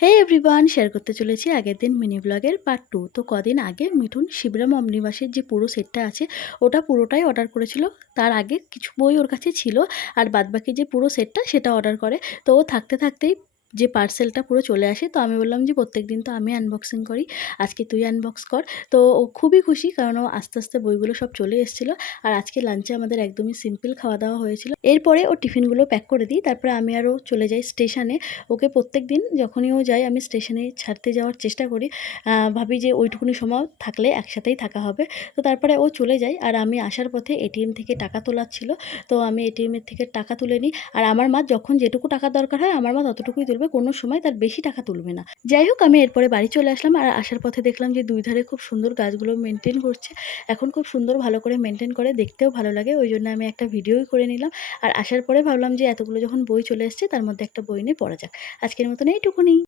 হে everyone, share করতে চলেছি আগের দিন মিনি ব্লগের পার্ট 2। তো কদিন আগে মিঠুন শিবরাম অমনিবাসের যে পুরো সেটটা আছে ওটা পুরোটাই অর্ডার করেছিল। তার আগে কিছু বই ওর কাছে ছিল, আর বাদবাকি যে পুরো সেটটা সেটা অর্ডার করে। তো ও থাকতে থাকতেই যে পার্সেলটা পুরো চলে আসে, তো আমি বললাম যে প্রত্যেকদিন তো আমি আনবক্সিং করি, আজকে তুই আনবক্স কর। তো ও খুবই খুশি, কারণ ও আস্তে আস্তে বইগুলো সব চলে এসেছিলো। আর আজকে লাঞ্চে আমাদের একদমই সিম্পল খাওয়া দাওয়া হয়েছিল। এরপরে ও টিফিনগুলো প্যাক করে দিই, তারপরে আমি আরও চলে যাই স্টেশনে। ওকে প্রত্যেকদিন যখনই ও যায় আমি স্টেশনে ছাড়তে যাওয়ার চেষ্টা করি। ভাবি যে ওইটুকুনি সময় থাকলে একসাথেই থাকা হবে। তো তারপরে ও চলে যায়, আর আমি আসার পথে এটিএম থেকে টাকা তোলার ছিল। তো আমি এটিএমের থেকে টাকা তুলে নিই। আর আমার মা যখন যেটুকু টাকার দরকার হয় আমার মা ততটুকুই তুলবে, কোনো সময় তার বেশি টাকা তুলবে না। যাই হোক, আমি এরপরে বাড়ি চলে আসলাম, আর আসার পথে দেখলাম যে দুই ধারে খুব সুন্দর গাছগুলো মেনটেন করছে। এখন খুব সুন্দর ভালো করে মেনটেন করে, দেখতেও ভালো লাগে, ওই জন্য আমি একটা ভিডিওই করে নিলাম। আর আসার পরে ভাবলাম যে এতগুলো যখন বই চলে এসছে তার মধ্যে একটা বই নিয়ে পড়া যাক। আজকের মতন এইটুকুনি।